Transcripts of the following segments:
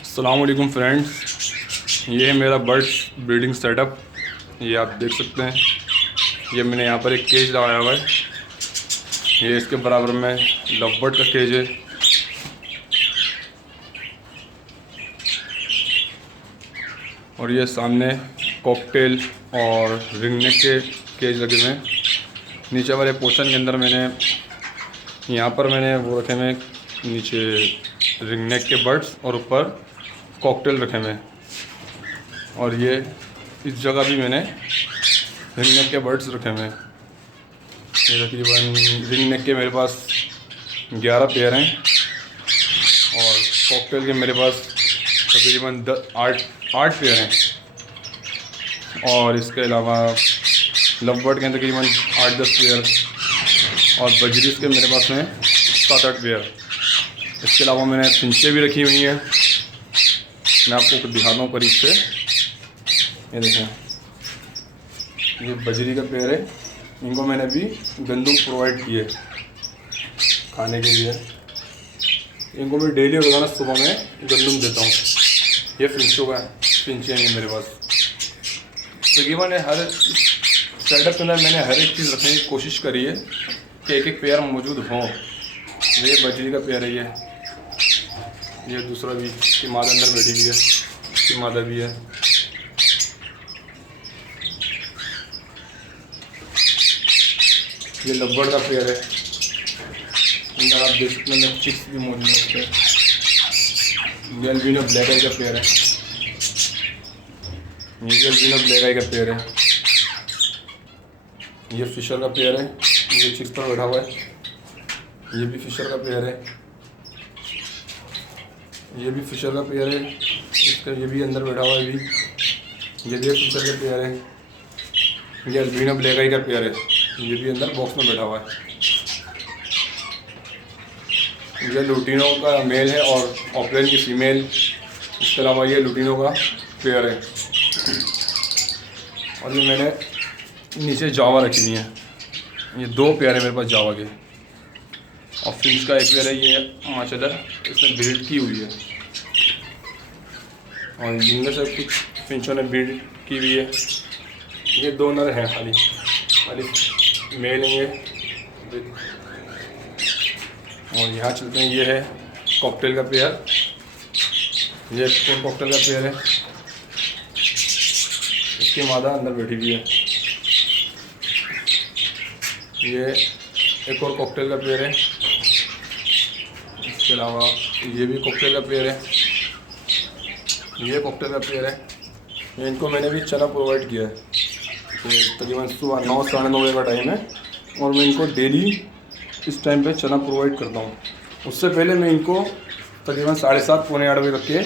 अस्सलाम वालेकुम फ्रेंड्स, ये है मेरा बर्ड्स ब्रीडिंग सेटअप। ये आप देख सकते हैं। ये मैंने यहाँ पर एक केज लगाया हुआ है। ये इसके बराबर में लव बर्ड का केज है। और ये सामने कॉकटेल और रिंगनेक के केज लगे हुए हैं। नीचे वाले पोर्शन के अंदर यहाँ पर मैंने वो रखे हुए, नीचे रिंगनेक के बर्ड्स और ऊपर कॉकटेल रखे हुए हैं। और ये इस जगह भी मैंने रिंगनेक के बर्ड्स रखे हुए हैं। ये तकरीबन रिंगनेक के मेरे पास 11 पेयर हैं और कॉकटेल के मेरे पास तकरीबन 8 पेयर हैं। और इसके अलावा लव बर्ड के तकरीबन 8-10 पेयर और बजरीस के मेरे पास में 7-8 पेयर। इसके अलावा मैंने फिंचे भी रखी हुई हैं। मैं आपको दिखाता हूँ करीब से। ये देखें, ये बजरी का पेड़ है। इनको मैंने भी गंदम प्रोवाइड किए खाने के लिए। इनको मैं डेली रोज़ाना सुबह में गंदम देता हूँ। ये फिंचों का फिंचे हैं मेरे पास। तकरीबन हर सेटअप के अंदर मैंने हर एक चीज़ रखने की कोशिश करी है कि एक पेयर मौजूद हों। ये बजरी का पेयर है। ये दूसरा भी इसकी मादा अंदर बैठी हुई है, इसकी मादा भी है। ये लब्बड़ का पेयर है। अंदर आप देख सकते हैं चिक्स भी मौजूद है। ये अल्बिनो ब्लैक आई का पेयर है। ये भी अल्बिनो ब्लैक आई का पेयर है। ये फिशर का पेयर है। ये चिक्स पर बैठा हुआ है। ये भी फिशर का पेयर है। ये भी फिशर का पेयर है। इसका ये भी अंदर बैठा हुआ है। ये भी फिशर का पेयर है। ये अल्बिनो ब्लैक आई का पेयर है। ये भी अंदर बॉक्स में बैठा हुआ है। ये लुटिनो का मेल है और ऑकलैंड की फीमेल। इसके अलावा ये लुटिनो का पेयर है। और ये मैंने नीचे जावा रखी हुई है। ये 2 पेयर है मेरे पास जावा के। और फिंच का एक पेयर है। ये माशाल्लाह इसने ब्रीड की हुई है। और जिनमें से कुछ फिंचों ने ब्रीड की हुई है। ये 2 नर हैं खाली मेल है ये। और यहाँ चलते हैं। ये है कॉकटेल का पेयर। ये एक कॉकटेल का पेयर है। इसकी मादा अंदर बैठी हुई है। ये एक और कॉकटेल का पेयर है। इसके अलावा ये भी कॉकटेल का पेयर है। ये कॉकटेल का पेयर है। ये इनको मैंने भी चना प्रोवाइड किया है। तकरीबन सुबह 9-9:30 बजे का टाइम है और मैं इनको डेली इस टाइम पे चना प्रोवाइड करता हूँ। उससे पहले मैं इनको तकरीबन 7:30-8 बजे रख के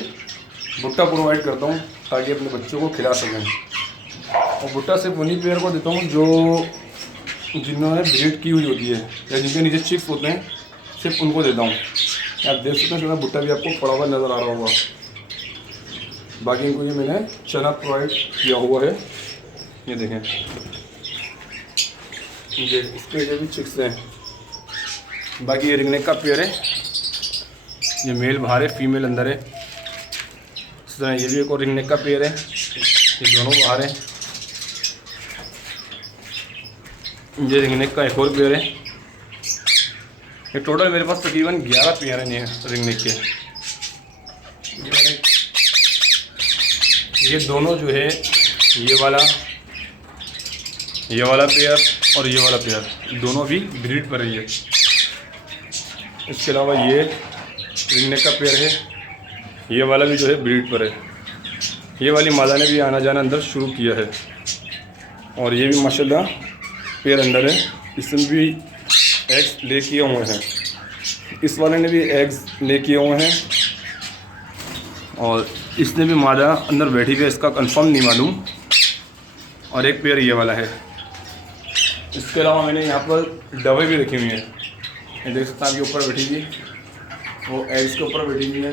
भुट्टा प्रोवाइड करता हूँ ताकि अपने बच्चों को खिला सकें। और भुट्टा सिर्फ उन्हीं पेयर को देता हूँ जो जिन्होंने ब्रीड की हुई होती है या जिनके नीचे चिक्स होते हैं, सिर्फ उनको देता हूँ। आप देख सकते हैं भुट्टा भी आपको पड़ा हुआ नज़र आ रहा होगा। बाकी इनको ये मैंने चना प्रोवाइड किया हुआ है। ये देखें, ये इसके लिए भी चिक्स हैं। बाकी ये रिंगनेक का पेयर है। ये मेल बाहर है, फीमेल अंदर है। इस तरह ये भी एक और रिंगनेक का पेयर है। ये दोनों बाहर हैं। ये रिंगनेक का एक और पेयर है। ये टोटल मेरे पास तकरीबन 11 पेयर हैं रिंगनेक के। ये दोनों जो है ये वाला पेयर और ये वाला पेयर दोनों भी ब्रीड पर है। इसके अलावा ये रिंगनेक का पेयर है। ये वाला भी जो है ब्रीड पर है। ये वाली मादा ने भी आना जाना अंदर शुरू किया है। और ये भी माशाल्लाह पेयर अंदर है। इसमें भी एग्स ले किए हुए हैं। इस वाले ने भी एग्स ले किए हुए हैं। और इसने भी मादा अंदर बैठी हुई है, इसका कंफर्म नहीं मालूम। और एक पेयर ये वाला है। इसके अलावा मैंने यहाँ पर डबे भी रखी हुई हैं। ये देख सकते हैं, आपके ऊपर बैठी हुई, वो एग्स के ऊपर बैठी हुई है।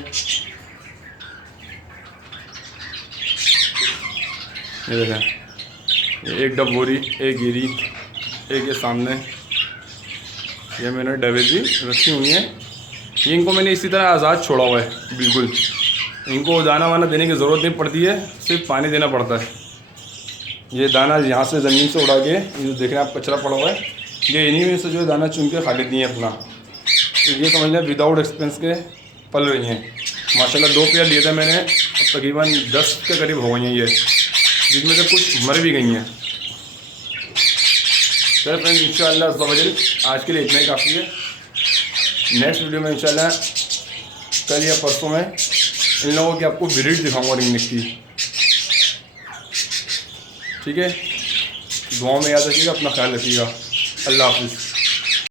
ये देखें, ये एक डबोरी, एक गिरी, एक ये सामने। ये मैंने डबे भी रखी हुई हैं। ये इनको मैंने इसी तरह आज़ाद छोड़ा हुआ है बिल्कुल। इनको दाना वाना देने की ज़रूरत नहीं पड़ती है, सिर्फ पानी देना पड़ता है। ये दाना यहाँ से ज़मीन से उड़ा के, ये जो देख रहे हैं आप कचरा पड़ा हुआ है, ये इन्हीं में से जो है दाना चुन के खा लेती हैं अपना। तो ये समझ लें विदाउट एक्सपेंस के पल रही हैं। माशाल्लाह 2 पेयर लिए थे मैंने, तकरीबन 10 के करीब हो गई हैं ये, जिसमें से कुछ मर भी गई हैं। चलो फ्रेंड, इंशाअल्लाह आज के लिए इतना ही काफ़ी है। नेक्स्ट वीडियो में इंशाअल्लाह कल या परसों में इन लोगों की आपको ब्रीड दिखाऊंगा रिंगनेक की। ठीक है, दुआओं में याद रखिएगा, अपना ख्याल रखिएगा। अल्लाह हाफिज़।